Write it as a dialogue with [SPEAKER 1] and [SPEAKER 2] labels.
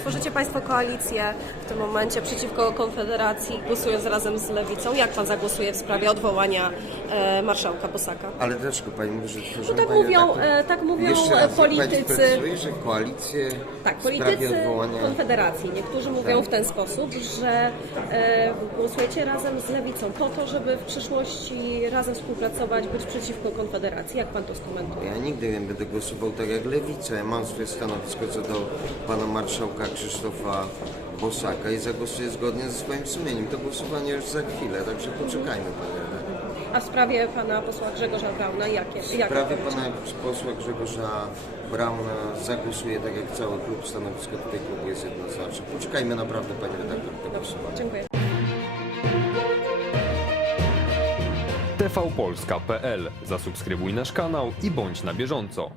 [SPEAKER 1] Tworzycie Państwo koalicję w tym momencie przeciwko Konfederacji, głosując razem z Lewicą? Jak Pan zagłosuje w sprawie odwołania e, marszałka Bosaka?
[SPEAKER 2] Ale dlaczego pani mówi, że tworzymy
[SPEAKER 1] tak
[SPEAKER 2] panie
[SPEAKER 1] mówią, e, tak mówią,
[SPEAKER 2] Jeszcze
[SPEAKER 1] e,
[SPEAKER 2] raz,
[SPEAKER 1] politycy.
[SPEAKER 2] Pani że koalicje
[SPEAKER 1] Tak,
[SPEAKER 2] w sprawie
[SPEAKER 1] politycy
[SPEAKER 2] odwołania...
[SPEAKER 1] Konfederacji. Niektórzy mówią w ten sposób, że e, głosujecie razem z Lewicą po to, żeby w przyszłości razem współpracować, być przeciwko Konfederacji. Jak Pan to skomentuje?
[SPEAKER 2] Ja nigdy nie będę głosował tak jak Lewica. Ja mam swoje stanowisko co do pana marszałka Krzysztofa Bosaka i zagłosuję zgodnie ze swoim sumieniem. To głosowanie już za chwilę, także poczekajmy panie redaktor.
[SPEAKER 1] A w sprawie Pana posła Grzegorza Brauna, jakie?
[SPEAKER 2] W
[SPEAKER 1] jakie
[SPEAKER 2] sprawie pana posła Grzegorza Brauna zagłosuję tak jak cały klub. Stanowisko tutaj klubu jest jednoznaczne. Poczekajmy naprawdę panie redaktor do głosowania.
[SPEAKER 1] Dziękuję.
[SPEAKER 3] tvpolska.pl. Zasubskrybuj nasz kanał i bądź na bieżąco.